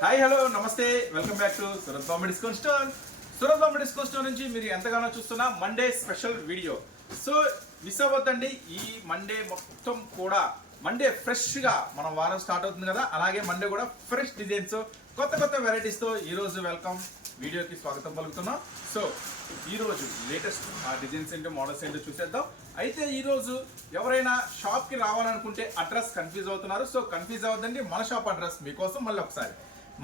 Hi hello నమస్తే welcome back to Surat Bombay discount store. Surat Bombay discount store నుంచి మీరు ఎంతగానో చూస్తున్న Monday special video. So miss అవ్వద్దండి. ఈ మండే మొత్తం కూడా మండే ఫ్రెష్గా మనం వారం స్టార్ట్ అవుతుంది కదా, అలాగే మండే కూడా ఫ్రెష్ డిజైన్స్ కొత్త కొత్త వెరైటీస్తో ఈరోజు వెల్కమ్ వీడియోకి స్వాగతం పలుకుతున్నాం. సో ఈరోజు లేటెస్ట్ ఆ డిజైన్స్ ఏంటో మోడల్స్ ఏంటో చూసేద్దాం. అయితే ఈరోజు ఎవరైనా షాప్కి రావాలనుకుంటే అడ్రస్ కన్ఫ్యూజ్ అవుతున్నారు. సో కన్ఫ్యూజ్ అవ్వద్దండి, మన షాప్ అడ్రస్ మీకోసం మళ్ళీ ఒకసారి.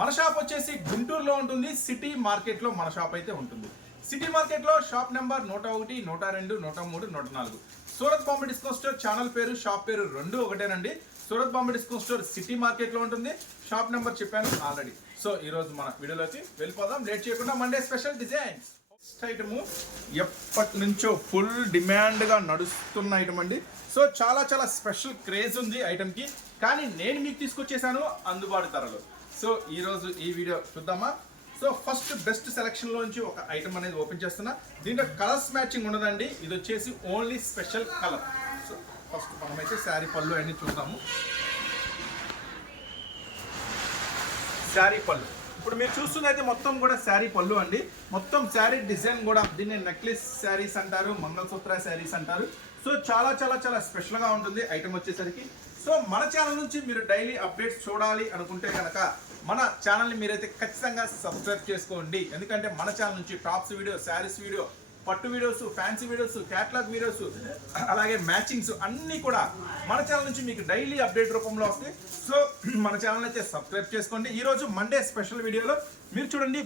మన షాప్ వచ్చేసి గుంటూరులో ఉంటుంది, సిటీ మార్కెట్లో మన షాప్ అయితే ఉంటుంది. సిటీ మార్కెట్లో shop number 101, 102, 103, 104. Surat Bombay discount store channel పేరు, షాప్ పేరు రెండు ఒకటేనండి. Surat Bombay discount store city మార్కెట్లో ఉంటుంది. షాప్ నెంబర్ చెప్పాను ఆల్రెడీ. సో ఈరోజు మన వీడియోలోకి వెళ్ళిపోదాం లేట్ చేయకుండా. Monday special designs first item ఎప్పటి నుంచో ఫుల్ డిమాండ్గా నడుస్తున్న ఐటమ్ అండి. సో చాలా చాలా స్పెషల్ క్రేజ్ ఉంది ఐటమ్కి, కానీ నేను మీకు తీసుకొచ్చేసాను అందుబాటు ధరలో. సో ఈరోజు ఈ వీడియో చూద్దామా. సో ఫస్ట్ బెస్ట్ సెలెక్షన్లో నుంచి ఒక ఐటమ్ అనేది ఓపెన్ చేస్తున్నా. దీంట్లో కలర్స్ మ్యాచింగ్ ఉండదండి, ఇది వచ్చేసి only special colour. So first మనమైతే శారీ పళ్ళు అన్ని చూద్దాము. శారీ పళ్ళు ఇప్పుడు మీరు చూస్తుంది అయితే మొత్తం కూడా శారీ పళ్ళు అండి. మొత్తం శారీ డిజైన్ కూడా దీన్ని నెక్లెస్ శారీస్ అంటారు, మంగళసూత్ర శారీస్ అంటారు. సో చాలా చాలా చాలా స్పెషల్గా ఉంటుంది ఐటమ్ వచ్చేసరికి. సో మన ఛానల్ నుంచి మీరు డైలీ అప్డేట్స్ చూడాలి అనుకుంటే కనుక మన ఛానల్ని మీరైతే ఖచ్చితంగా సబ్స్క్రైబ్ చేసుకోండి. ఎందుకంటే మన ఛానల్ నుంచి టాప్స్ వీడియో, శారీస్ వీడియో, పట్టు videos, fancy videos, catalogue videos, అలాగే మ్యాచింగ్స్ అన్నీ కూడా మన ఛానల్ నుంచి మీకు డైలీ అప్డేట్ రూపంలో వస్తాయి. సో మన ఛానల్ అయితే సబ్స్క్రైబ్ చేసుకోండి. ఈరోజు మండే స్పెషల్ వీడియోలో మీరు చూడండి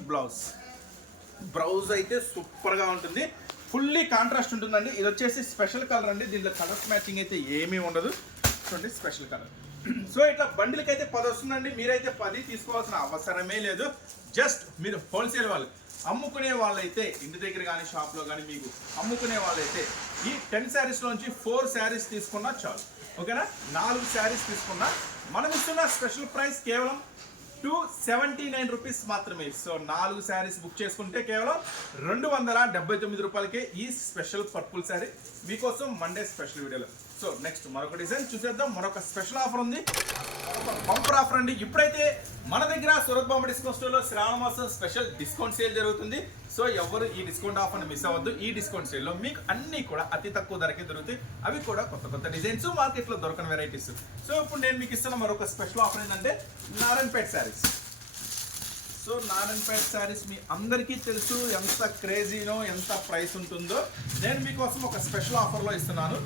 బ్లౌజ్ అయితే సూపర్గా ఉంటుంది, ఫుల్లీ కాంట్రాస్ట్ ఉంటుందండి. ఇది వచ్చేసి స్పెషల్ కలర్ అండి, దీంట్లో కలర్స్ మ్యాచింగ్ అయితే ఏమీ ఉండదు. చూడండి స్పెషల్ కలర్. సో ఇట్లా బండిల్కి అయితే 10 వస్తుందండి, మీరైతే 10 తీసుకోవాల్సిన అవసరమే లేదు. జస్ట్ మీరు హోల్సేల్ వాళ్ళు, అమ్ముకునే వాళ్ళైతే ఇంటి దగ్గర కానీ షాప్లో కానీ మీకు అమ్ముకునే వాళ్ళైతే ఈ 10 శారీస్లోంచి 4 శారీస్ తీసుకున్నా చాలు. ఓకేనా, 4 శారీస్ తీసుకున్నా మనం ఇస్తున్న స్పెషల్ ప్రైస్ కేవలం 279 రూపీస్ మాత్రమే. సో 4 శారీస్ బుక్ చేసుకుంటే కేవలం 279 రూపాయలకే ఈ స్పెషల్ పర్పుల్ శారీ మీకోసం మండే స్పెషల్ వీడియోలో. సో నెక్స్ట్ మరొక డిజైన్ చూసేద్దాం. మరొక స్పెషల్ ఆఫర్ ఉంది, బంపర్ ఆఫర్ అండి. ఇప్పుడైతే మన దగ్గర సూరత్ బాంబే డిస్కౌంట్ స్టోర్లో శ్రావణ మాసం స్పెషల్ డిస్కౌంట్ సేల్ జరుగుతుంది. సో ఎవరు ఈ డిస్కౌంట్ ఆఫర్ని మిస్ అవ్వద్దు. ఈ డిస్కౌంట్ సేల్లో మీకు అన్నీ కూడా అతి తక్కువ ధరకే దొరుకుతాయి. అవి కూడా కొత్త కొత్త డిజైన్స్, మార్కెట్లో దొరకని వెరైటీస్. సో ఇప్పుడు నేను మీకు ఇస్తున్న మరొక స్పెషల్ ఆఫర్ ఏంటంటే నారాయణపేట శారీస్. సో నారాయణపేట శారీస్ మీ అందరికీ తెలుసు ఎంత క్రేజీనో, ఎంత ప్రైస్ ఉంటుందో. నేను మీకోసం ఒక స్పెషల్ ఆఫర్లో ఇస్తున్నాను.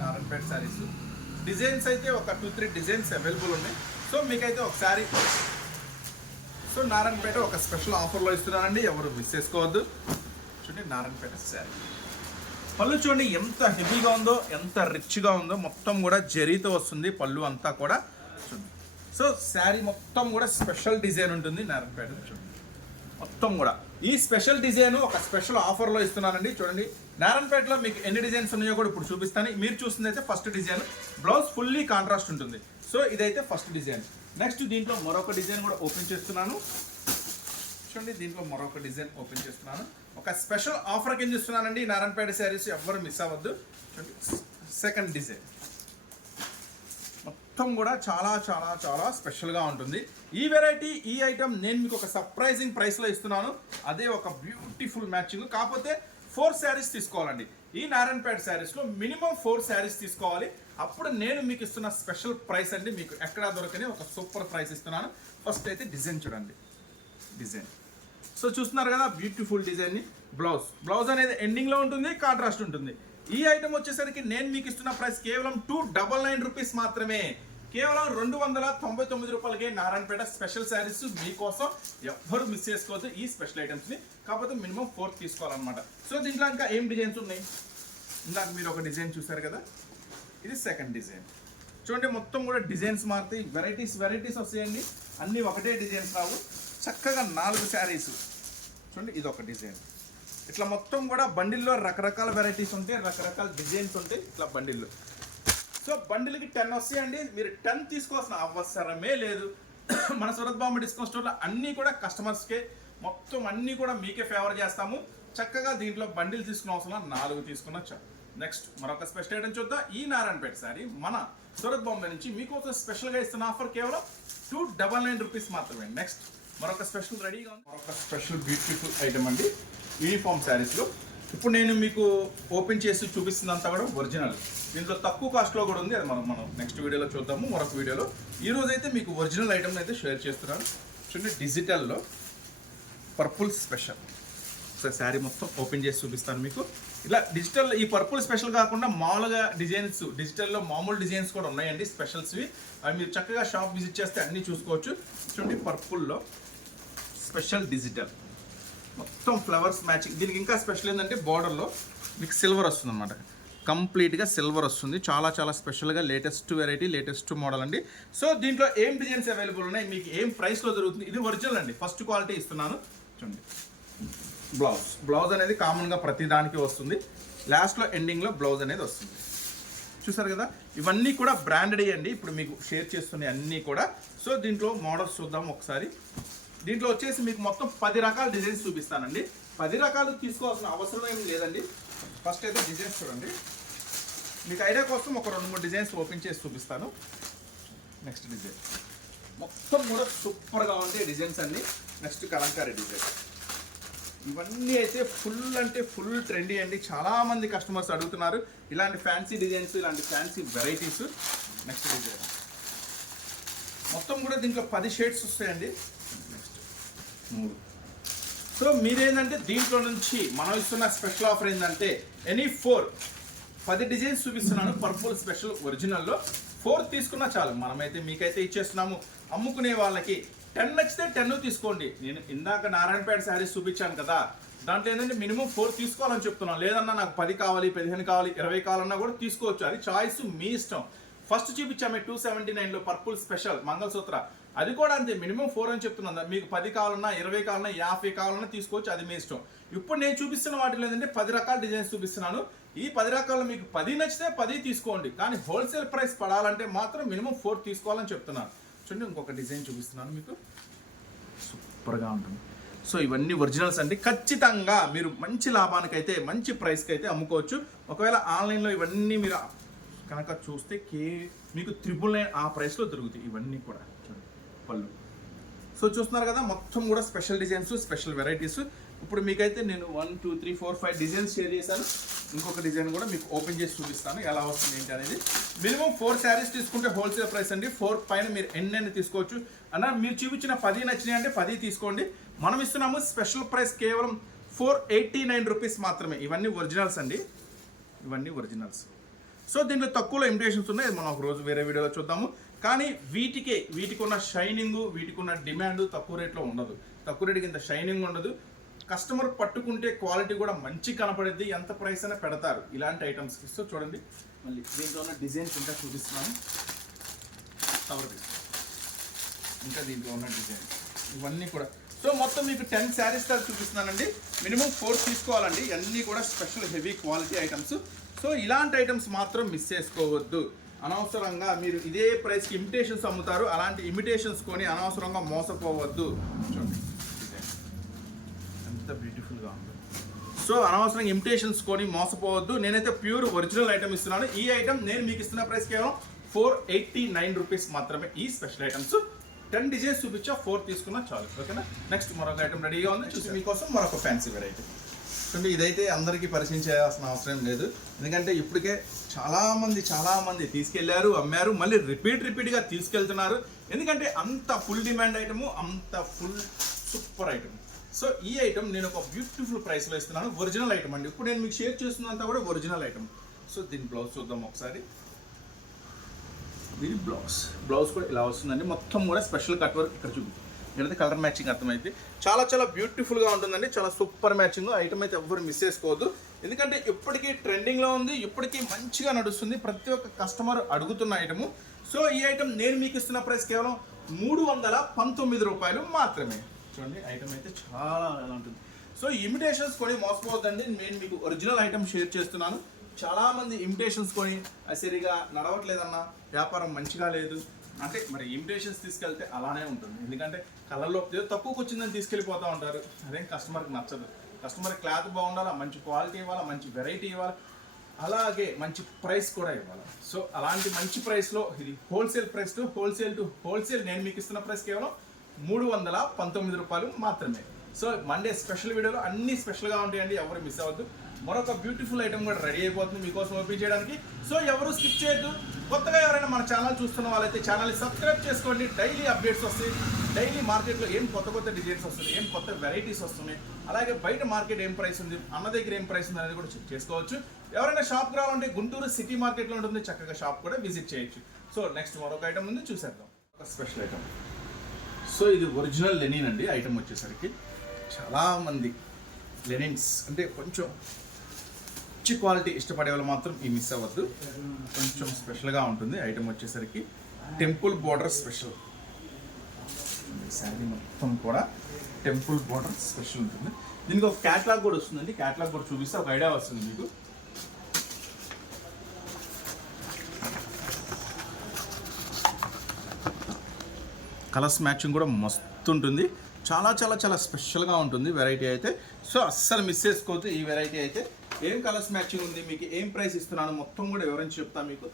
నారాయణపేట శారీస్ డిజైన్స్ అయితే ఒక 2-3 డిజైన్స్ అవైలబుల్ ఉన్నాయి. సో మీకైతే ఒక శారీ సో నారాయణపేట ఒక స్పెషల్ ఆఫర్లో ఇస్తున్నానండి, ఎవరు మిస్ చేసుకోవద్దు. చూడండి నారాయణపేట శారీ పళ్ళు చూడండి ఎంత హెవీగా ఉందో, ఎంత రిచ్గా ఉందో. మొత్తం కూడా జరీతో వస్తుంది పళ్ళు అంతా కూడా చూడండి. సో శారీ మొత్తం కూడా స్పెషల్ డిజైన్ ఉంటుంది నారాయణపేట. చూడండి మొత్తం కూడా ఈ స్పెషల్ డిజైన్ ఒక స్పెషల్ ఆఫర్లో ఇస్తున్నానండి. చూడండి నారాయణపేటలో మీకు ఎన్ని డిజైన్స్ ఉన్నాయో కూడా ఇప్పుడు చూపిస్తాను. మీరు చూస్తుంది అయితే first design, blouse fully contrast ఉంటుంది. సో ఇదైతే ఫస్ట్ డిజైన్. నెక్స్ట్ దీంట్లో మరొక డిజైన్ కూడా ఓపెన్ చేస్తున్నాను. చూడండి దీంట్లో మరొక డిజైన్ ఓపెన్ చేస్తున్నాను. ఒక స్పెషల్ ఆఫర్ కింద ఇస్తున్నానండి నారాయణపేట శారీస్, ఎవ్వరు మిస్ అవ్వద్దు. చూడండి సెకండ్ డిజైన్ మొత్తం కూడా చాలా చాలా చాలా స్పెషల్గా ఉంటుంది. ఈ వెరైటీ, ఈ ఐటమ్ నేను మీకు ఒక సర్ప్రైజింగ్ ప్రైస్లో ఇస్తున్నాను. అదే ఒక బ్యూటిఫుల్ మ్యాచింగ్. కాకపోతే 4 శారీస్ తీసుకోవాలండి. ఈ నారాయణపేట శారీస్లో మినిమం 4 శారీస్ తీసుకోవాలి. అప్పుడు నేను మీకు ఇస్తున్న స్పెషల్ ప్రైస్ అండి, మీకు ఎక్కడా దొరకని ఒక సూపర్ ప్రైస్ ఇస్తున్నాను. ఫస్ట్ అయితే డిజైన్ చూడండి, డిజైన్ సో చూస్తున్నారు కదా బ్యూటిఫుల్ డిజైన్ని. బ్లౌజ్ అనేది ఎండింగ్లో ఉంటుంది, కాంట్రాస్ట్ ఉంటుంది. ఈ ఐటమ్ వచ్చేసరికి నేను మీకు ఇస్తున్న ప్రైస్ కేవలం 299 రూపీస్ మాత్రమే. కేవలం 299 రూపాయలకే నారాయణపేట స్పెషల్ శారీస్ మీకోసం. ఎవ్వరు మిస్ చేసుకోవద్దు ఈ స్పెషల్ ఐటమ్స్ని. కాకపోతే మినిమం 4 తీసుకోవాలన్నమాట. సో దీంట్లో ఇంకా ఏం డిజైన్స్ ఉన్నాయి, ఇందాక మీరు ఒక డిజైన్ చూసారు కదా, ఇది సెకండ్ డిజైన్. చూడండి మొత్తం కూడా డిజైన్స్ మారుతాయి, వెరైటీస్ వస్తాయండి. అన్నీ ఒకటే డిజైన్స్ రావు. చక్కగా 4 శారీస్. చూడండి ఇది ఒక డిజైన్. ఇట్లా మొత్తం కూడా బండిల్లో రకరకాల వెరైటీస్ ఉంటాయి, రకరకాల డిజైన్స్ ఉంటాయి ఇట్లా బండిల్లో. సో బండిల్కి 10 వస్తాయండి. మీరు 10 తీసుకోవాల్సిన అవసరమే లేదు. మన సూరత్ బాంబే డిస్కౌంట్ స్టోర్లో అన్నీ కూడా కస్టమర్స్కే, మొత్తం అన్నీ కూడా మీకే ఫేవర్ చేస్తాము. చక్కగా దీంట్లో బండిల్ తీసుకున్న అవసరం 4 తీసుకున్న చాలు. నెక్స్ట్ మరొక స్పెషల్ ఐటమ్ చూద్దాం. ఈ నారాయణపేట శారీ మన సూరత్ బాంబే నుంచి మీకోసం స్పెషల్గా ఇస్తున్న ఆఫర్ కేవలం 299 రూపీస్ మాత్రమే. నెక్స్ట్ మరొక స్పెషల్ రెడీగా ఉంది. మరొక స్పెషల్ బ్యూటిఫుల్ ఐటమ్ అండి యూనిఫామ్ శారీస్లో. ఇప్పుడు నేను మీకు ఓపెన్ చేసి చూపిస్తున్నంత కూడా ఒరిజినల్. దీంట్లో తక్కువ కాస్ట్లో కూడా ఉంది, అది మనం నెక్స్ట్ వీడియోలో చూద్దాము. మరొక వీడియోలో ఈ రోజు అయితే మీకు ఒరిజినల్ ఐటమ్ అయితే షేర్ చేస్తున్నాను. చూడండి, డిజిటల్లో పర్పుల్ స్పెషల్. సో శారీ మొత్తం ఓపెన్ చేసి చూపిస్తాను మీకు. ఇలా డిజిటల్ ఈ పర్పుల్ స్పెషల్ కాకుండా మామూలుగా డిజైన్స్ డిజిటల్లో మామూలు డిజైన్స్ కూడా ఉన్నాయండి స్పెషల్స్వి. అవి మీరు చక్కగా షాప్ విజిట్ చేస్తే అన్నీ చూసుకోవచ్చు. చూడండి, పర్పుల్లో స్పెషల్ డిజిటల్ మొత్తం ఫ్లవర్స్ మ్యాచింగ్. దీనికి ఇంకా స్పెషల్ ఏంటంటే బార్డర్లో మీకు సిల్వర్ వస్తుంది అనమాట. కంప్లీట్గా సిల్వర్ వస్తుంది. చాలా చాలా స్పెషల్గా లేటెస్ట్ వెరైటీ, లేటెస్ట్ మోడల్ అండి. సో దీంట్లో ఏం డిజైన్స్ అవైలబుల్ ఉన్నాయి, మీకు ఏం ప్రైస్లో దొరుకుతుంది, ఇది ఒరిజినల్ అండి. ఫస్ట్ క్వాలిటీ ఇస్తున్నాను. చూడండి, బ్లౌజ్ అనేది కామన్గా ప్రతి దానికి వస్తుంది. లాస్ట్లో ఎండింగ్లో బ్లౌజ్ అనేది వస్తుంది. చూసారు కదా, ఇవన్నీ కూడా బ్రాండెడ్ అండి. ఇప్పుడు మీకు షేర్ చేస్తున్నాయి అన్నీ కూడా. సో దీంట్లో మోడల్స్ చూద్దాం ఒకసారి. దీంట్లో వచ్చేసి మీకు మొత్తం 10 రకాల డిజైన్స్ చూపిస్తానండి. 10 రకాలు తీసుకోవాల్సిన అవసరం ఏమి లేదండి. ఫస్ట్ అయితే డిజైన్స్ చూడండి. మీకు ఐడియా కోసం ఒక 2-3 డిజైన్స్ ఓపెన్ చేసి చూపిస్తాను. నెక్స్ట్ డిజైన్ మొత్తం కూడా సూపర్గా ఉంటాయి డిజైన్స్ అన్నీ. Next Kalamkari design. ఇవన్నీ అయితే ఫుల్ అంటే ఫుల్ ట్రెండీ అండి. చాలామంది కస్టమర్స్ అడుగుతున్నారు ఇలాంటి ఫ్యాన్సీ డిజైన్స్, ఇలాంటి ఫ్యాన్సీ వెరైటీస్. నెక్స్ట్ డిజైన్ మొత్తం కూడా దీంట్లో 10 షేడ్స్ వస్తాయండి. నెక్స్ట్ 3. సో మీరేంటంటే దీంట్లో నుంచి మనం ఇస్తున్న స్పెషల్ ఆఫర్ ఏంటంటే ఎనీ 10 డిజైన్స్ చూపిస్తున్నాను. పర్పుల్ స్పెషల్ ఒరిజినల్లో 4 తీసుకున్నా చాలు. మనమైతే మీకైతే ఇచ్చేస్తున్నాము. అమ్ముకునే వాళ్ళకి 10 నచ్చితే 10 తీసుకోండి. నేను ఇందాక నారాయణపేట శారీస్ చూపించాను కదా, దాంట్లో ఏంటంటే మినిమం 4 తీసుకోవాలని చెప్తున్నాను. లేదన్నా నాకు 10 కావాలి, 15 కావాలి, 20 కావాలన్నా కూడా తీసుకోవచ్చు. అది చాయిస్ మీ ఇష్టం. ఫస్ట్ చూపించాము 279లో పర్పుల్ స్పెషల్ మంగళసూత్ర, అది కూడా అంతే మినిమం 4 అని చెప్తున్నాను. మీకు 10 కావాలన్నా, 20 కావాలన్నా, 50 కావాలన్నా తీసుకోవచ్చు, అది మీ ఇష్టం. ఇప్పుడు నేను చూపిస్తున్న వాటిలో ఏంటంటే 10 రకాల డిజైన్స్ చూపిస్తున్నాను. ఈ 10 రకాల్లో మీకు 10 నచ్చితే 10 తీసుకోండి. కానీ హోల్సేల్ ప్రైస్ పడాలంటే మాత్రం మినిమం 4 తీసుకోవాలని చెప్తున్నాను. చూడండి, ఇంకొక డిజైన్ చూపిస్తున్నాను మీకు. సూపర్గా ఉంటుంది. సో ఇవన్నీ ఒరిజినల్స్ అండి. ఖచ్చితంగా మీరు మంచి లాభానికైతే, మంచి ప్రైస్కి అయితే అమ్ముకోవచ్చు. ఒకవేళ ఆన్లైన్లో ఇవన్నీ మీరు కనుక చూస్తే మీకు 999 ఆ ప్రైస్లో దొరుకుతాయి ఇవన్నీ కూడా. చూడండి, పళ్ళు. సో చూస్తున్నారు కదా, మొత్తం కూడా స్పెషల్ డిజైన్స్, స్పెషల్ వెరైటీస్. ఇప్పుడు మీకైతే నేను 1 2 3 4 5 డిజైన్స్ షేర్ చేశాను. ఇంకొక డిజైన్ కూడా మీకు ఓపెన్ చేసి చూపిస్తాను ఎలా వస్తుంది ఏంటి అనేది. మినిమం 4 శారీస్ తీసుకుంటే హోల్సేల్ ప్రైస్ అండి. 4 పైన మీరు ఎన్ని తీసుకోవచ్చు. అన్న మీరు చూపించిన 10 నచ్చినాయి అంటే 10 తీసుకోండి. మనం ఇస్తున్నాము స్పెషల్ ప్రైస్ కేవలం 489 రూపీస్ మాత్రమే. ఇవన్నీ ఒరిజినల్స్ అండి, ఇవన్నీ ఒరిజినల్స్. సో దీంట్లో తక్కువలో ఇమిటేషన్స్ ఉన్నాయి, మనం ఒక రోజు వేరే వీడియోలో చూద్దాము. కానీ వీటికి ఉన్న షైనింగ్, వీటికి ఉన్న డిమాండ్ తక్కువ రేట్లో ఉండదు. తక్కువ రేటుకి ఇంత షైనింగ్ ఉండదు. కస్టమర్ పట్టుకుంటే క్వాలిటీ కూడా మంచి కనపడుద్ది. ఎంత ప్రైస్ అయినా పెడతారు ఇలాంటి ఐటమ్స్కి. సో చూడండి, మళ్ళీ దీంట్లో ఉన్న డిజైన్స్ ఇంకా చూపిస్తున్నాను. ఇంకా దీంట్లో ఉన్న డిజైన్స్ ఇవన్నీ కూడా. సో మొత్తం మీకు 10 శారీస్ దాకా చూపిస్తున్నానండి. మినిమం 4 తీసుకోవాలండి. అన్నీ కూడా special heavy quality items. So ఇలాంటి ఐటమ్స్ మాత్రం మిస్ చేసుకోవద్దు. అనవసరంగా మీరు ఇదే ప్రైస్కి ఇమిటేషన్స్ అమ్ముతారు. అలాంటి ఇమిటేషన్స్ కొని అనవసరంగా మోసపోవద్దు. చూడండి, ఎంత బ్యూటిఫుల్గా ఉంది. సో అనవసరంగా ఇమిటేషన్స్ కొని మోసపోవద్దు. నేనైతే ప్యూర్ ఒరిజినల్ ఐటమ్ ఇస్తున్నాను. ఈ ఐటమ్ నేను మీకు ఇస్తున్న ప్రైస్ కేవలం 489 రూపీస్ మాత్రమే. ఈ స్పెషల్ ఐటమ్స్ 10 డిజైన్స్ చూపించా, 4 తీసుకున్నా చాలు. ఓకేనా. నెక్స్ట్ మరొక ఐటమ్ రెడీగా ఉంది, చూసి మీకోసం మరొక ఫ్యాన్సీ వెరైటీ. చూడండి, ఇదైతే అందరికీ పరిచయం చేయాల్సిన అవసరం లేదు. ఎందుకంటే ఇప్పటికే చాలామంది తీసుకెళ్లారు, అమ్మారు, మళ్ళీ రిపీట్గా తీసుకెళ్తున్నారు. ఎందుకంటే అంత ఫుల్ డిమాండ్ ఐటము, అంత ఫుల్ సూపర్ ఐటమ్. సో ఈ ఐటమ్ నేను ఒక బ్యూటిఫుల్ ప్రైస్లో ఇస్తున్నాను. ఒరిజినల్ ఐటమ్ అండి. ఇప్పుడు నేను మీకు షేర్ చేస్తున్నంత కూడా ఒరిజినల్ ఐటమ్. సో దీని బ్లౌజ్ చూద్దాం ఒకసారి. దీని బ్లౌజ్ కూడా ఇలా వస్తుందండి. మొత్తం కూడా స్పెషల్ కట్ వర్క్ ఇక్కడ చూపిస్తాను. ఇక్కడైతే కలర్ మ్యాచింగ్ అర్థమైంది. చాలా బ్యూటిఫుల్గా ఉంటుందండి. చాలా సూపర్ మ్యాచింగ్ ఐటమ్ అయితే ఎవ్వరు మిస్ చేసుకోవద్దు. ఎందుకంటే ఇప్పటికీ ట్రెండింగ్లో ఉంది, ఇప్పటికీ మంచిగా నడుస్తుంది. ప్రతి ఒక్క కస్టమర్ అడుగుతున్న ఐటము. సో ఈ ఐటమ్ నేను మీకు ఇస్తున్న ప్రైస్ కేవలం 319 రూపాయలు మాత్రమే. చూడండి, ఐటమ్ అయితే చాలా ఎలా ఉంటుంది. సో ఇమిటేషన్స్ కొని మోసపోవద్దండి. నేను మీకు ఒరిజినల్ ఐటమ్ షేర్ చేస్తున్నాను. చాలామంది ఇమిటేషన్స్ కొని సరిగా నడవట్లేదన్నా, వ్యాపారం మంచిగా లేదు అంటే మరి ఇమిటేషన్స్ తీసుకెళ్తే అలానే ఉంటుంది. ఎందుకంటే కలర్లో ఏదో తక్కువకి వచ్చిందని తీసుకెళ్ళిపోతూ ఉంటారు. అదేం కస్టమర్కి నచ్చదు. కస్టమర్ క్లాత్ బాగుండాలా, మంచి క్వాలిటీ ఇవ్వాలా, మంచి వెరైటీ ఇవ్వాలి. అలాగే మంచి ప్రైస్ కూడా ఇవ్వాలి. సో అలాంటి మంచి ప్రైస్లో ఇది హోల్సేల్ ప్రైస్ టు హోల్సేల్ నేను మీకు ఇస్తున్న ప్రైస్ కేవలం 319 రూపాయలు మాత్రమే. సో మండే స్పెషల్ వీడియోలో అన్ని స్పెషల్గా ఉంటాయండి, ఎవరు మిస్ అవ్వద్దు. మరొక బ్యూటిఫుల్ ఐటమ్ కూడా రెడీ అయిపోతుంది మీకోసం ఓపెన్ చేయడానికి. సో ఎవరు స్కిప్ చేయొద్దు. కొత్తగా ఎవరైనా మన ఛానల్ చూస్తున్న వాళ్ళైతే ఛానల్ని సబ్స్క్రైబ్ చేసుకోండి. డైలీ అప్డేట్స్ వస్తాయి, డైలీ మార్కెట్లో ఏం కొత్త డిజైన్స్ వస్తున్నాయి, ఏం కొత్త వెరైటీస్ వస్తున్నాయి, అలాగే బయట మార్కెట్ ఏం ప్రైస్ ఉంది, అన్న దగ్గర ఏం ప్రైస్ ఉంది అనేది కూడా చెక్ చేసుకోవచ్చు. ఎవరైనా షాప్కి రావాలంటే గుంటూరు సిటీ మార్కెట్లో ఉంటుంది, చక్కగా షాప్ కూడా విజిట్ చేయొచ్చు. సో నెక్స్ట్ మరొక ఐటమ్ ఉంది, చూసేద్దాం. ఒక స్పెషల్ ఐటమ్. సో ఇది ఒరిజినల్ లెనిన్ అండి. ఐటమ్ వచ్చేసరికి చాలామంది లెనిన్స్ అంటే కొంచెం మంచి క్వాలిటీ ఇష్టపడే వాళ్ళు మాత్రం ఈ మిస్ అవ్వద్దు. కొంచెం స్పెషల్గా ఉంటుంది ఐటమ్ వచ్చేసరికి. టెంపుల్ బోర్డర్ స్పెషల్ శారీ మొత్తం కూడా టెంపుల్ బోర్డర్ స్పెషల్ ఉంటుంది. దీనికి ఒక క్యాట్లాగ్ కూడా వస్తుందండి. క్యాట్లాగ్ కూడా చూపిస్తే ఒక ఐడియా వస్తుంది మీకు. కలర్స్ మ్యాచింగ్ కూడా మస్తు ఉంటుంది. చాలా చాలా చాలా స్పెషల్గా ఉంటుంది వెరైటీ అయితే. సో అస్సలు మిస్ చేసుకోవద్దు ఈ వెరైటీ అయితే. ఏం కలర్స్ మ్యాచింగ్ ఉంది, మీకు ఏం ప్రైస్ ఇస్తున్నాను మొత్తం కూడా వివరించి చెప్తాను మీకు.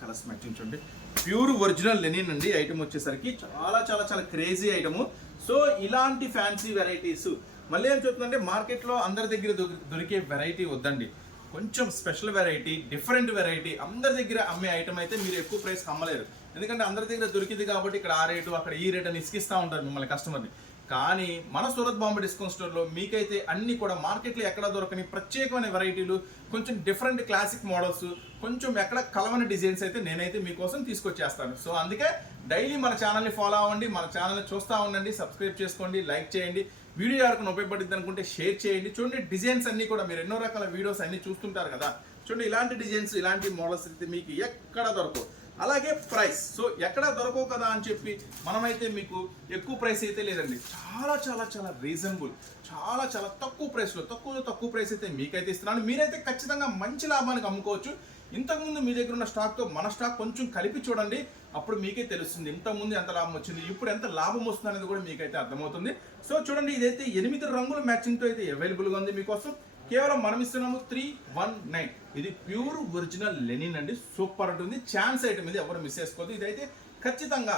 కలర్స్ మ్యాచింగ్ చూడండి, ప్యూర్ ఒరిజినల్ లెనిన్ అండి. ఐటమ్ వచ్చేసరికి చాలా చాలా చాలా క్రేజీ ఐటము. సో ఇలాంటి ఫ్యాన్సీ వెరైటీస్ మళ్ళీ ఏం చెప్తుందంటే మార్కెట్లో అందరి దగ్గర దొరికే వెరైటీ వద్దండి. కొంచెం స్పెషల్ వెరైటీ, డిఫరెంట్ వెరైటీ. అందరి దగ్గర అమ్మే ఐటమ్ అయితే మీరు ఎక్కువ ప్రైస్కి అమ్మలేరు. ఎందుకంటే అందరి దగ్గర దొరికింది కాబట్టి ఇక్కడ ఆ రేటు అక్కడ ఈ రేట్ అని ఇసుకిస్తూ ఉంటారు మిమ్మల్ని కస్టమర్ని. కానీ మన సూరత్ బాంబే డిస్కౌంట్ స్టోర్లో మీకైతే అన్ని కూడా మార్కెట్లో ఎక్కడ దొరకని ప్రత్యేకమైన వెరైటీలు, కొంచెం డిఫరెంట్ క్లాసిక్ మోడల్స్, కొంచెం ఎక్కడ కలవని డిజైన్స్ అయితే నేనైతే మీకోసం తీసుకొచ్చేస్తాను. సో అందుకే డైలీ మన ఛానల్ని ఫాలో అవ్వండి, మన ఛానల్ని చూస్తూ ఉండండి, సబ్స్క్రైబ్ చేసుకోండి, లైక్ చేయండి. వీడియో ఎవరికి ఉపయోగపడుతుంది అనుకుంటే షేర్ చేయండి. చూడండి డిజైన్స్ అన్నీ కూడా మీరు ఎన్నో రకాల వీడియోస్ అన్నీ చూస్తుంటారు కదా. చూడండి ఇలాంటి డిజైన్స్, ఇలాంటి మోడల్స్ అయితే మీకు ఎక్కడ దొరకవు. అలాగే ప్రైస్, సో ఎక్కడ దొరకవు కదా అని చెప్పి మనమైతే మీకు ఎక్కువ ప్రైస్ అయితే లేదండి. చాలా చాలా చాలా రీజనబుల్, చాలా చాలా తక్కువ ప్రైస్లో తక్కువ ప్రైస్ అయితే మీకైతే ఇస్తున్నాను. మీరైతే ఖచ్చితంగా మంచి లాభానికి అమ్ముకోవచ్చు. ఇంతకుముందు మీ దగ్గర ఉన్న స్టాక్తో మన స్టాక్ కొంచెం కలిపి చూడండి, అప్పుడు మీకే తెలుస్తుంది ఇంతకుముందు ఎంత లాభం వచ్చింది, ఇప్పుడు ఎంత లాభం వస్తుంది అనేది కూడా మీకైతే అర్థమవుతుంది. సో చూడండి ఇదైతే 8 రంగుల మ్యాచింగ్తో అయితే అవైలబుల్గా ఉంది మీకోసం. కేవలం మనం ఇస్తున్నాము 319. ఇది ప్యూర్ ఒరిజినల్ లెనిన్ అండి. సూపర్ ఉంటుంది, ఛాన్స్ ఐటమ్ ఇది, ఎవరు మిస్ చేసుకోవద్దు. ఇదైతే ఖచ్చితంగా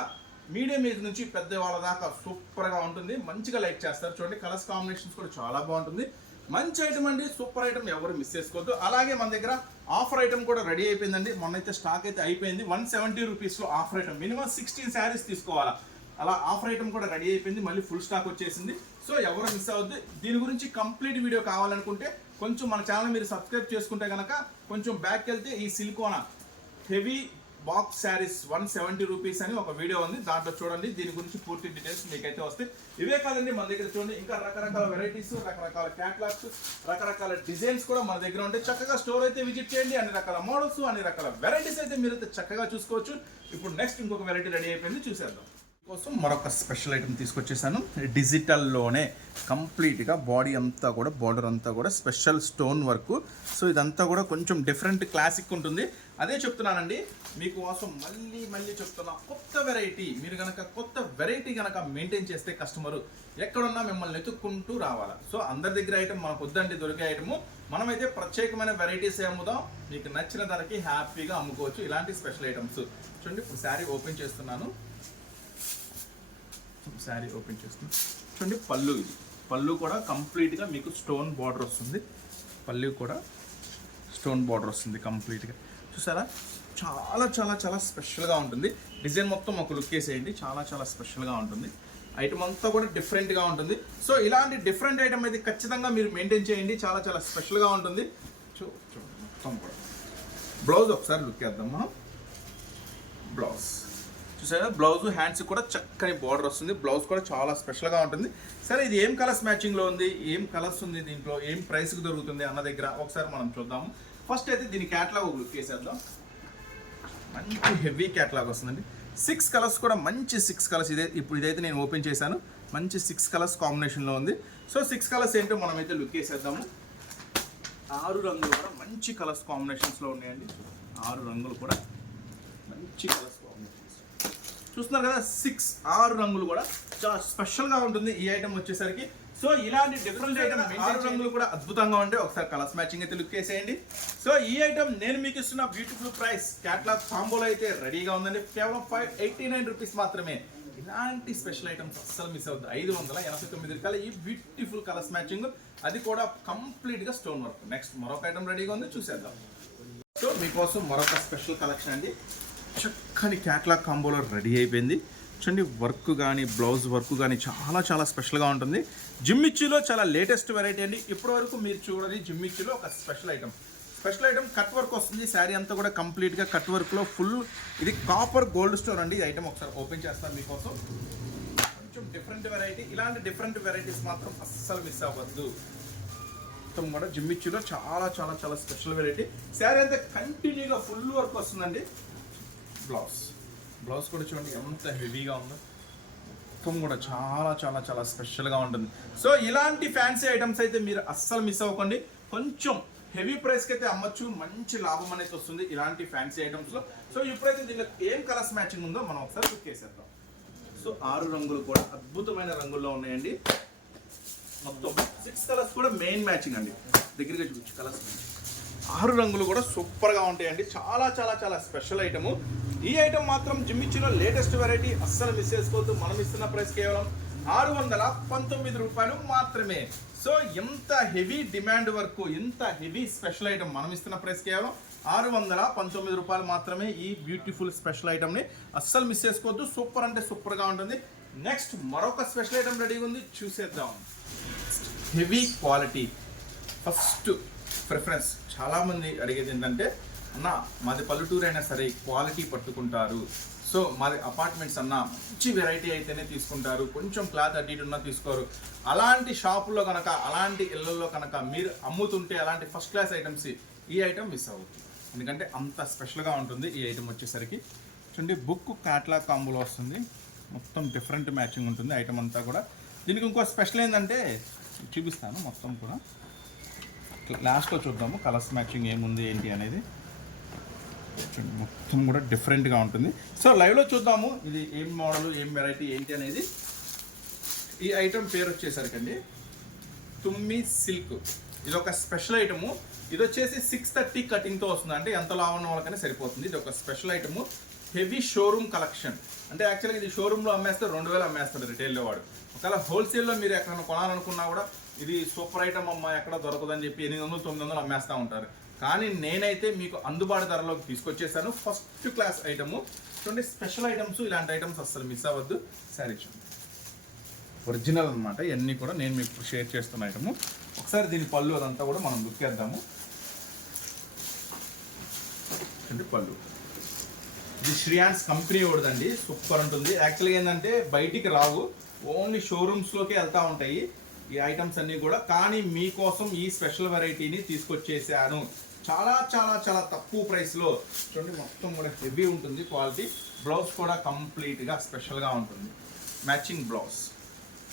మీడియం ఏజ్ నుంచి పెద్ద వాళ్ళ దాకా సూపర్గా ఉంటుంది, మంచిగా లైక్ చేస్తారు. చూడండి కలర్స్ కాంబినేషన్స్ కూడా చాలా బాగుంటుంది. మంచి ఐటమ్ అండి, సూపర్ ఐటమ్, ఎవరు మిస్ చేసుకోవద్దు. అలాగే మన దగ్గర ఆఫర్ ఐటమ్ కూడా రెడీ అయిపోయిందండి. మొన్నైతే స్టాక్ అయితే అయిపోయింది. 170 రూపీస్లో ఆఫర్ ఐటమ్, మినిమం 16 శారీస్ తీసుకోవాలా, అలా ఆఫర్ ఐటమ్ కూడా రెడీ అయిపోయింది. మళ్ళీ ఫుల్ స్టాక్ వచ్చేసింది. సో ఎవరు మిస్ అవ్వద్దు. దీని గురించి కంప్లీట్ వీడియో కావాలనుకుంటే కొంచెం మన ఛానల్ మీరు సబ్స్క్రైబ్ చేసుకుంటే కనుక కొంచెం బ్యాక్ వెళ్తే ఈ సిలికోనా హెవీ బాక్స్ శారీస్ 170 రూపీస్ అని ఒక వీడియో ఉంది, దాంట్లో చూడండి. దీని గురించి పూర్తి డీటెయిల్స్ మీకైతే వస్తాయి. ఇవే కాదండి మన దగ్గర చూడండి ఇంకా రకరకాల వెరైటీస్, రకరకాల క్యాట్లాగ్స్, రకరకాల డిజైన్స్ కూడా మన దగ్గర ఉంటాయి. చక్కగా స్టోర్ అయితే విజిట్ చేయండి. అన్ని రకాల మోడల్స్, అన్ని రకాల వెరైటీస్ అయితే మీరైతే చక్కగా చూసుకోవచ్చు. ఇప్పుడు నెక్స్ట్ ఇంకొక వెరైటీ రెడీ అయిపోయింది, చూసేద్దాం. కోసం మరొక స్పెషల్ ఐటమ్ తీసుకొచ్చేసాను. డిజిటల్లోనే కంప్లీట్గా బాడీ అంతా కూడా, బార్డర్ అంతా కూడా స్పెషల్ స్టోన్ వర్క్. సో ఇదంతా కూడా కొంచెం డిఫరెంట్ క్లాసిక్ ఉంటుంది. అదే చెప్తున్నానండి మీకోసం, మళ్ళీ చెప్తున్నా, కొత్త వెరైటీ. మీరు కనుక కొత్త వెరైటీ కనుక మెయింటైన్ చేస్తే కస్టమరు ఎక్కడున్నా మిమ్మల్ని వెతుక్కుంటూ రావాలా. సో అందరి దగ్గర ఐటమ్ మనకు వద్దండి, దొరికే ఐటము. మనమైతే ప్రత్యేకమైన వెరైటీస్ అమ్ముదాం, మీకు నచ్చిన ధరకి హ్యాపీగా అమ్ముకోవచ్చు ఇలాంటి స్పెషల్ ఐటమ్స్. చూడండి ఇప్పుడు శారీ ఓపెన్ చేస్తున్నాను. శారీ ఓపెన్ చేస్తుంది. చూడండి పళ్ళు, ఇది పళ్ళు కూడా కంప్లీట్గా మీకు స్టోన్ బార్డర్ వస్తుంది. పళ్ళు కూడా స్టోన్ బార్డర్ వస్తుంది కంప్లీట్గా. చూసారా, చాలా చాలా చాలా స్పెషల్గా ఉంటుంది. డిజైన్ మొత్తం ఒక లుక్ వేసేయండి, చాలా చాలా స్పెషల్గా ఉంటుంది. ఐటమ్ అంతా కూడా డిఫరెంట్గా ఉంటుంది. సో ఇలాంటి డిఫరెంట్ ఐటమ్ అయితే ఖచ్చితంగా మీరు మెయింటైన్ చేయండి, చాలా చాలా స్పెషల్గా ఉంటుంది. చూడండి మొత్తం కూడా. బ్లౌజ్ ఒకసారి లుక్ వేద్దాం మనం. బ్లౌజ్ చూసారా, బ్లౌజ్ హ్యాండ్స్ కూడా చక్కని బార్డర్ వస్తుంది. బ్లౌజ్ కూడా చాలా స్పెషల్గా ఉంటుంది. సరే ఇది ఏం కలర్స్ మ్యాచింగ్లో ఉంది, ఏం కలర్స్ ఉంది దీంట్లో, ఏం ప్రైస్కి దొరుకుతుంది అన్న దగ్గర ఒకసారి మనం చూద్దాము. ఫస్ట్ అయితే దీని క్యాటలాగ్ ఒక లుక్ వేసేద్దాం. మంచి హెవీ క్యాటలాగ్ వస్తుందండి. 6 కలర్స్ కూడా మంచి 6 కలర్స్. ఇదైతే నేను ఓపెన్ చేశాను. మంచి 6 కలర్స్ కాంబినేషన్లో ఉంది. సో 6 కలర్స్ ఏంటో మనమైతే లుక్ వేసేద్దాము. 6 రంగులు కూడా మంచి కలర్స్ కాంబినేషన్స్లో ఉన్నాయండి. 6 రంగులు కూడా మంచి కలర్స్ కాంబినేషన్స్ చూస్తున్నారు కదా. 6 రంగులు కూడా చాలా స్పెషల్గా ఉంటుంది ఈ ఐటమ్ వచ్చేసరికి. సో సో ఇలాంటి డిఫరెంట్ ఐటమ్ 6 రంగులు కూడా అద్భుతంగా ఉంటే ఒకసారి కలర్స్ మ్యాచింగ్ అయితే లుక్ వేసేయండి. సో ఈ ఐటమ్ నేను మీకు ఇస్తున్న బ్యూటిఫుల్ ప్రైస్ క్యాట్లాగ్ కాంబోలో అయితే రెడీగా ఉందండి. కేవలం 589 రూపీస్ మాత్రమే. ఇలాంటి స్పెషల్ ఐటమ్స్ అస్సలు మిస్ అవుతుంది. 589 రూపాయలు ఈ బ్యూటిఫుల్ కలర్స్ మ్యాచింగ్, అది కూడా కంప్లీట్ గా స్టోన్ వర్క్. నెక్స్ట్ మరొక ఐటమ్ రెడీగా ఉంది, చూసేద్దాం. సో మీకోసం మరొక స్పెషల్ కలెక్షన్ అండి. చక్కని క్యాట్లాగ్ కాంబోలో రెడీ అయిపోయింది. చూడండి, వర్క్ కానీ బ్లౌజ్ వర్క్ కానీ చాలా చాలా స్పెషల్గా ఉంటుంది. జిమ్మిచ్చులో చాలా లేటెస్ట్ వెరైటీ అండి. ఇప్పటివరకు మీరు చూడండి, జిమ్మిచ్చులో ఒక స్పెషల్ ఐటమ్ కట్ వర్క్ వస్తుంది. శారీ అంతా కూడా కంప్లీట్గా కట్ వర్క్లో ఫుల్. ఇది కాపర్ గోల్డ్ స్టోన్ అండి. ఈ ఐటమ్ ఒకసారి ఓపెన్ చేస్తాను మీకోసం. కొంచెం డిఫరెంట్ వెరైటీ. ఇలాంటి డిఫరెంట్ వెరైటీస్ మాత్రం అస్సలు మిస్ అవ్వద్దు. మొత్తం కూడా జిమ్మిచ్చులో చాలా చాలా చాలా స్పెషల్ వెరైటీ. శారీ అంతా కంటిన్యూగా ఫుల్ వర్క్ వస్తుందండి. బ్లౌజ్ కూడా చూడండి ఎంత హెవీగా ఉందో. మొత్తం కూడా చాలా చాలా చాలా స్పెషల్గా ఉంటుంది. సో ఇలాంటి ఫ్యాన్సీ ఐటమ్స్ అయితే మీరు అస్సలు మిస్ అవ్వకండి. కొంచెం హెవీ ప్రైస్కి అయితే అమ్మచ్చు, మంచి లాభం అనేది వస్తుంది ఇలాంటి ఫ్యాన్సీ ఐటమ్స్లో. సో ఇప్పుడైతే దీనిలో ఏం కలర్స్ మ్యాచింగ్ ఉందో మనం ఒకసారి బుక్ చేసేద్దాం. సో 6 రంగులు కూడా అద్భుతమైన రంగుల్లో ఉన్నాయండి. మొత్తం 6 కలర్స్ కూడా మెయిన్ మ్యాచింగ్ అండి. దగ్గరగా చూపించు కలర్స్ మ్యాచింగ్. 6 రంగులు కూడా సూపర్గా ఉంటాయండి. చాలా చాలా చాలా స్పెషల్ ఐటము. ఈ ఐటమ్ మాత్రం జిమ్మిచ్చులో లేటెస్ట్ వెరైటీ, అస్సలు మిస్ చేసుకోవద్దు. మనం ఇస్తున్న ప్రైస్ కేవలం 619 రూపాయలు మాత్రమే. సో ఎంత హెవీ డిమాండ్ వర్క్, ఎంత హెవీ స్పెషల్ ఐటమ్, మనం ఇస్తున్న ప్రైస్ కేవలం 619 రూపాయలు మాత్రమే. ఈ బ్యూటిఫుల్ స్పెషల్ ఐటమ్ని అస్సలు మిస్ చేసుకోవద్దు. సూపర్ అంటే సూపర్గా ఉంటుంది. నెక్స్ట్ మరొక స్పెషల్ ఐటమ్ రెడీగా ఉంది, చూసేద్దాం. Heavy quality first preference. చాలామంది అడిగేది ఏంటంటే, అన్న మాది పల్లెటూరు అయినా సరే క్వాలిటీ పట్టుకుంటారు. సో మాది అపార్ట్మెంట్స్ అన్న మంచి వెరైటీ అయితేనే తీసుకుంటారు, కొంచెం క్లాత్ అటు ఇటు ఉన్నా తీసుకోరు. అలాంటి షాపుల్లో కనుక, అలాంటి ఇళ్లలో కనుక మీరు అమ్ముతుంటే అలాంటి ఫస్ట్ క్లాస్ ఐటమ్స్ ఈ ఐటమ్ మిస్ అవుతుంది. ఎందుకంటే అంత స్పెషల్గా ఉంటుంది ఈ ఐటమ్ వచ్చేసరికి. చూడండి, బుక్ క్యాట్లాగ్ కాంబోలో వస్తుంది. మొత్తం డిఫరెంట్ మ్యాచింగ్ ఉంటుంది ఐటమ్ అంతా కూడా. దీనికి ఇంకో స్పెషల్ ఏంటంటే చూపిస్తాను. మొత్తం కూడా లాస్ట్లో చూద్దాము కలర్స్ మ్యాచింగ్ ఏముంది ఏంటి అనేది. మొత్తం కూడా డిఫరెంట్గా ఉంటుంది. సో లైవ్లో చూద్దాము ఇది ఏం మోడల్, ఏం వెరైటీ ఏంటి అనేది. ఈ ఐటమ్ పేరు వచ్చేసరికి అండి తుమ్మి సిల్క్. ఇది ఒక స్పెషల్ ఐటము. ఇది వచ్చేసి 630 కటింగ్తో వస్తుంది. అంటే ఎంత లావు ఉన్న వాళ్ళకైనా సరిపోతుంది. ఇది ఒక special item, heavy showroom collection. అంటే యాక్చువల్గా ఇది షోరూంలో అమ్మేస్తే 2000 అమ్మేస్తాడు రిటైల్లో వాడు. ఒకవేళ హోల్సేల్లో మీరు ఎక్కడైనా కొనాలనుకున్నా కూడా ఇది సూపర్ ఐటమ్ అమ్మ ఎక్కడ దొరకదని చెప్పి 800-900 అమ్మేస్తూ ఉంటారు. కానీ నేనైతే మీకు అందుబాటు ధరలోకి తీసుకొచ్చేసాను. First class item. చూడండి, స్పెషల్ ఐటమ్స్, ఇలాంటి ఐటమ్స్ అస్సలు మిస్ అవ్వద్దు. శారీ చూడండి, ఒరిజినల్ అనమాట. ఇవన్నీ కూడా నేను మీకు షేర్ చేస్తున్న ఐటము. ఒకసారి దీని పళ్ళు అదంతా కూడా మనం లుక్ చేద్దాము. చూడండి పళ్ళు, ఇది శ్రీయాన్స్ కంపెనీ ఓడదండి. సూపర్ ఉంటుంది. యాక్చువల్గా ఏంటంటే బయటికి రావు, ఓన్లీ షోరూమ్స్లోకి వెళ్తూ ఉంటాయి ఈ ఐటమ్స్ అన్నీ కూడా. కానీ మీకోసం ఈ స్పెషల్ వెరైటీని తీసుకొచ్చేసాను చాలా చాలా చాలా తక్కువ ప్రైస్లో. చూడండి, మొత్తం కూడా హెవీ ఉంటుంది క్వాలిటీ. బ్లౌజ్ కూడా కంప్లీట్గా స్పెషల్గా ఉంటుంది, మ్యాచింగ్ బ్లౌజ్.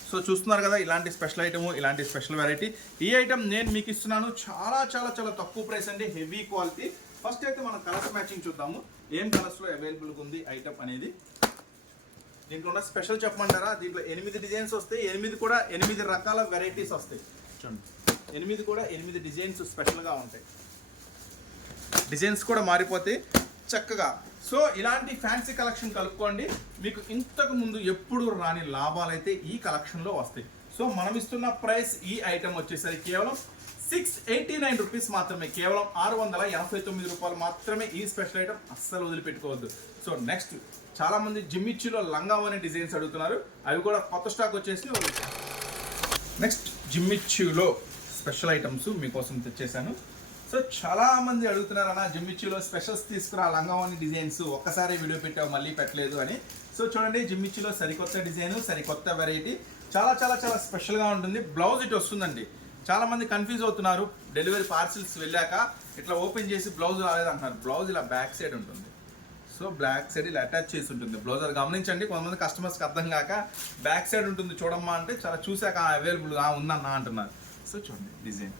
సో చూస్తున్నారు కదా, ఇలాంటి స్పెషల్ ఐటము, ఇలాంటి స్పెషల్ వెరైటీ. ఈ ఐటమ్ నేను మీకు ఇస్తున్నాను చాలా చాలా చాలా తక్కువ ప్రైస్ అండి, హెవీ క్వాలిటీ. ఫస్ట్ అయితే మనం కలర్స్ మ్యాచింగ్ చూద్దాము, ఏం కలర్స్లో అవైలబుల్గా ఉంది ఐటమ్ అనేది. దీంట్లో ఉన్న స్పెషల్ చెప్పమంటారా? దీంట్లో 8 డిజైన్స్ వస్తాయి. 8 కూడా 8 రకాల వెరైటీస్ వస్తాయి. చూడండి, 8 కూడా 8 డిజైన్స్ స్పెషల్గా ఉంటాయి. డిజైన్స్ కూడా మారిపోతాయి చక్కగా. సో ఇలాంటి ఫ్యాన్సీ కలెక్షన్ కలుపుకోండి, మీకు ఇంతకు ముందు ఎప్పుడు రాని లాభాలు అయితే ఈ కలెక్షన్లో వస్తాయి. సో మనం ఇస్తున్న ప్రైస్ ఈ ఐటమ్ వచ్చేసరికి కేవలం 689 రూపీస్ మాత్రమే. కేవలం 689 రూపాయలు మాత్రమే ఈ స్పెషల్ ఐటమ్. అస్సలు వదిలిపెట్టుకోవద్దు. సో నెక్స్ట్ చాలా మంది జిమ్మిచ్చులో లంగావని డిజైన్స్ అడుగుతున్నారు, అవి కూడా కొత్త స్టాక్ వచ్చేసి. నెక్స్ట్ జిమ్మిచ్చులో స్పెషల్ ఐటమ్స్ మీకోసం తెచ్చేసాను. సో చాలా మంది అడుగుతున్నారు, అన్న జిమ్మిచ్చులో స్పెషల్స్ తీసుకురా, లంగావని డిజైన్స్ ఒక్కసారి వీడియో పెట్టావు మళ్ళీ పెట్టలేదు అని. సో చూడండి, జిమ్మిచ్చులో సరికొత్త డిజైన్, సరికొత్త వెరైటీ, చాలా చాలా చాలా స్పెషల్గా ఉంటుంది. బ్లౌజ్ ఇటు వస్తుందండి. చాలా మంది కన్ఫ్యూజ్ అవుతున్నారు, డెలివరీ పార్సిల్స్ వెళ్ళాక ఇట్లా ఓపెన్ చేసి బ్లౌజ్ రాలేదంటున్నారు. బ్లౌజ్ ఇలా బ్యాక్ సైడ్ ఉంటుంది. సో బ్యాక్ సైడ్ ఇలా అటాచ్ చేసి ఉంటుంది బ్లౌజ్. అది గమనించండి, కొంతమంది కస్టమర్స్కి అర్థం కాక బ్యాక్ సైడ్ ఉంటుంది చూడమ్మా అంటే, చాలా చూసాక అవైలబుల్గా ఉందన్నా అంటున్నారు. సో చూడండి డిజైన్,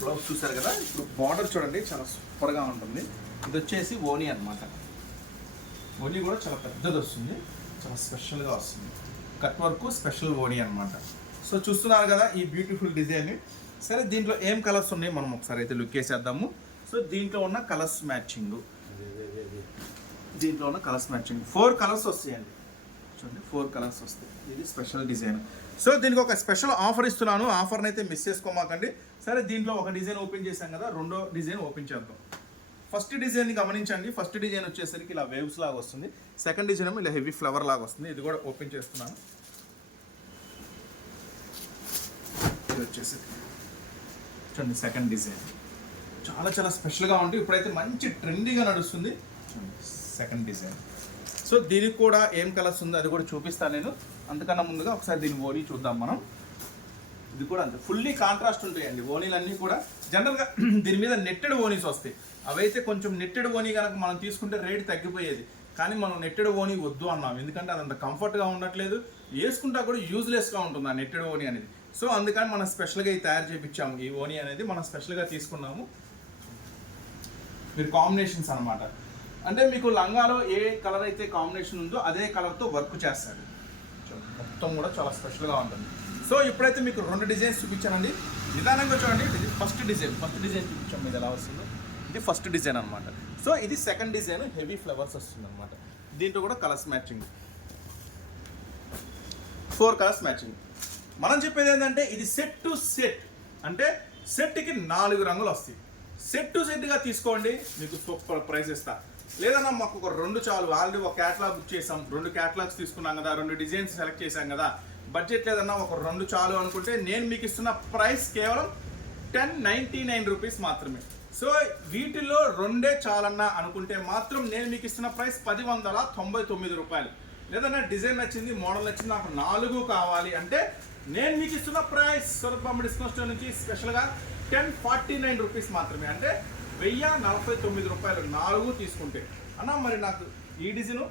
బ్లౌజ్ చూసారు కదా. ఇప్పుడు బార్డర్ చూడండి, చాలా సూపర్గా ఉంటుంది. ఇది వచ్చేసి ఓనీ అనమాట. ఓనీ కూడా చాలా పెద్దది వస్తుంది, చాలా స్పెషల్గా వస్తుంది. కట్ వర్క్ స్పెషల్ ఓనీ అనమాట. సో చూస్తున్నారు కదా ఈ బ్యూటిఫుల్ డిజైన్. సరే దీంట్లో ఏం కలర్స్ ఉన్నాయి మనం ఒకసారి అయితే లుక్ వేసేద్దాము. సో దీంట్లో ఉన్న కలర్స్ మ్యాచింగ్, దీంట్లో ఉన్న కలర్స్ మ్యాచింగ్ 4 కలర్స్ వస్తాయండి. చూడండి 4 కలర్స్ వస్తాయి. ఇది స్పెషల్ డిజైన్. సో దీనికి ఒక స్పెషల్ ఆఫర్ ఇస్తున్నాను. ఆఫర్ని అయితే మిస్ చేసుకోమాకండి. సరే దీంట్లో ఒక డిజైన్ ఓపెన్ చేశాం కదా, రెండో డిజైన్ ఓపెన్ చేద్దాం. ఫస్ట్ డిజైన్ని గమనించండి. ఫస్ట్ డిజైన్ వచ్చేసరికి ఇలా వేవ్స్ లాగా వస్తుంది. సెకండ్ డిజైన్ ఏమో ఇలా హెవీ ఫ్లవర్ లాగా వస్తుంది. ఇది కూడా ఓపెన్ చేస్తున్నాను. ఇది వచ్చేసి చూడండి సెకండ్ డిజైన్ చాలా చాలా స్పెషల్గా ఉంటుంది. ఇప్పుడైతే మంచి ట్రెండీగా నడుస్తుంది. Second design. సో దీనికి కూడా ఏం కలర్స్ ఉందో అది కూడా చూపిస్తాను నేను. అంతకన్నా ముందుగా ఒకసారి దీని ఓనీ చూద్దాం మనం. ఇది కూడా అంతే ఫుల్లీ కాంట్రాస్ట్ ఉంటాయండి ఓనీలన్నీ కూడా. జనరల్గా దీని మీద నెట్టెడ్ ఓనీస్ వస్తాయి. అవైతే కొంచెం నెట్టెడ్ ఓనీ కనుక మనం తీసుకుంటే రేట్ తగ్గిపోయేది. కానీ మనం నెట్టెడ్ ఓనీ వద్దు అన్నాం, ఎందుకంటే అదంత కంఫర్ట్గా ఉండట్లేదు, వేసుకుంటా కూడా యూజ్లెస్గా ఉంటుంది ఆ నెట్టెడ్ ఓనీ అనేది. సో అందుకని మనం స్పెషల్గా ఈ తయారు చేయించాము. ఈ ఓనీ అనేది మనం స్పెషల్గా తీసుకున్నాము. మీరు కాంబినేషన్స్ అనమాట, అంటే మీకు లంగాలో ఏ కలర్ అయితే కాంబినేషన్ ఉందో అదే కలర్తో వర్క్ చేస్తాడు. మొత్తం కూడా చాలా స్పెషల్గా ఉంటుంది. సో ఇప్పుడైతే మీకు 2 డిజైన్స్ చూపించానండి. నిదానంగా చూడండి. ఇది ఫస్ట్ డిజైన్ చూపించాం. ఇది ఎలా వస్తుందో ఇది ఫస్ట్ డిజైన్ అనమాట. సో ఇది సెకండ్ డిజైన్ హెవీ ఫ్లవర్స్ వస్తుంది అనమాట. దీంట్లో కూడా కలర్స్ మ్యాచింగ్ 4 కలర్స్ మ్యాచింగ్. మనం చెప్పేది ఏంటంటే ఇది సెట్ టు సెట్, అంటే సెట్కి 4 రంగులు వస్తాయి. సెట్ టు సెట్గా తీసుకోండి, మీకు సూపర్ ప్రైస్ ఇస్తా. లేదన్నా మాకు ఒక 2 చాలు, ఆల్రెడీ ఒక క్యాటలాగ్ బుక్ చేసాం, 2 క్యాటలాగ్స్ తీసుకున్నాం కదా, 2 డిజైన్స్ సెలెక్ట్ చేసాం కదా, బడ్జెట్ లేదన్నా ఒక 2 చాలు అనుకుంటే నేను మీకు ఇస్తున్న ప్రైస్ కేవలం 1099 రూపీస్ మాత్రమే. సో వీటిల్లో 2 చాలన్నా అనుకుంటే మాత్రం నేను మీకు ఇస్తున్న ప్రైస్ 1099 రూపాయలు. లేదన్నా డిజైన్ నచ్చింది, మోడల్ నచ్చింది, నాకు 4 కావాలి అంటే నేను మీకు ఇస్తున్న price Surat Bombay discount store నుంచి స్పెషల్గా 1049 రూపీస్ మాత్రమే, అంటే 1049 రూపాయలు 4 తీసుకుంటే. అన్న మరి నాకు ఈ డిజైను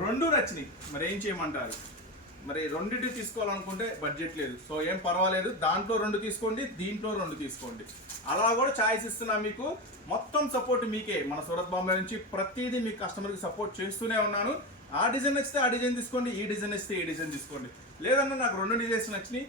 2 నచ్చినాయి, మరి ఏం చేయమంటారు? మరి 2 తీసుకోవాలనుకుంటే బడ్జెట్ లేదు. సో ఏం పర్వాలేదు, దాంట్లో 2 తీసుకోండి, దీంట్లో 2 తీసుకోండి. అలా కూడా ఛాయిస్ ఇస్తున్నా మీకు. మొత్తం సపోర్ట్ మీకే. మన సూరత్ బాంబే నుంచి ప్రతిదీ మీకు కస్టమర్కి సపోర్ట్ చేస్తూనే ఉన్నాను. ఆ డిజైన్ నచ్చితే ఆ డిజైన్ తీసుకోండి, ఈ డిజైన్ నచ్చితే ఈ డిజైన్ తీసుకోండి. లేదన్నా నాకు 2 డిజైన్స్ నచ్చినాయి,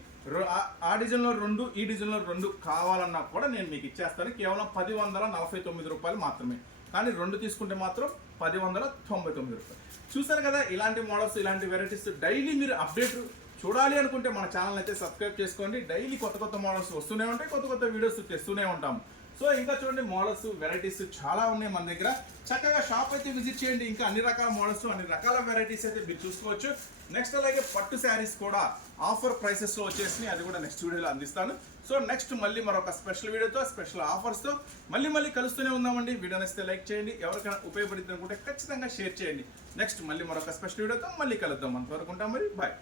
ఆ డిజైన్లో 2, ఈ డిజైన్లో 2 కావాలన్నా కూడా నేను మీకు ఇచ్చేస్తాను. కేవలం 1049 రూపాయలు మాత్రమే. కానీ 2 తీసుకుంటే మాత్రం 1099 రూపాయలు. చూసారు కదా, ఇలాంటి మోడల్స్, ఇలాంటి వెరైటీస్ డైలీ మీరు అప్డేట్ చూడాలి అనుకుంటే మన ఛానల్ అయితే సబ్స్క్రైబ్ చేసుకోండి. డైలీ కొత్త మోడల్స్ వస్తూనే ఉంటాయి, కొత్త వీడియోస్ తెస్తూనే ఉంటాం. సో ఇంకా చూడండి మోడల్స్, వెరైటీస్ చాలా ఉన్నాయి మన దగ్గర. చక్కగా షాప్ అయితే విజిట్ చేయండి. ఇంకా అన్ని రకాల మోడల్స్, అన్ని రకాల వెరైటీస్ అయితే మీరు చూసుకోవచ్చు. నెక్స్ట్ అలాగే పట్టు శారీస్ కూడా ఆఫర్ ప్రైసెస్లో వచ్చేసినాయి, అది కూడా నెక్స్ట్ వీడియోలో అందిస్తాను. సో నెక్స్ట్ మళ్ళీ మరొక స్పెషల్ వీడియోతో, స్పెషల్ ఆఫర్స్తో మళ్ళీ కలుస్తూనే ఉందామండి. వీడియో నచ్చితే లైక్ చేయండి, ఎవరికైనా ఉపయోగపడుతుంది అనుకుంటే ఖచ్చితంగా షేర్ చేయండి. నెక్స్ట్ మళ్ళీ మరొక స్పెషల్ వీడియోతో మళ్ళీ కలుద్దాం. అంతవరకు ఉంటాం మరి, బాయ్.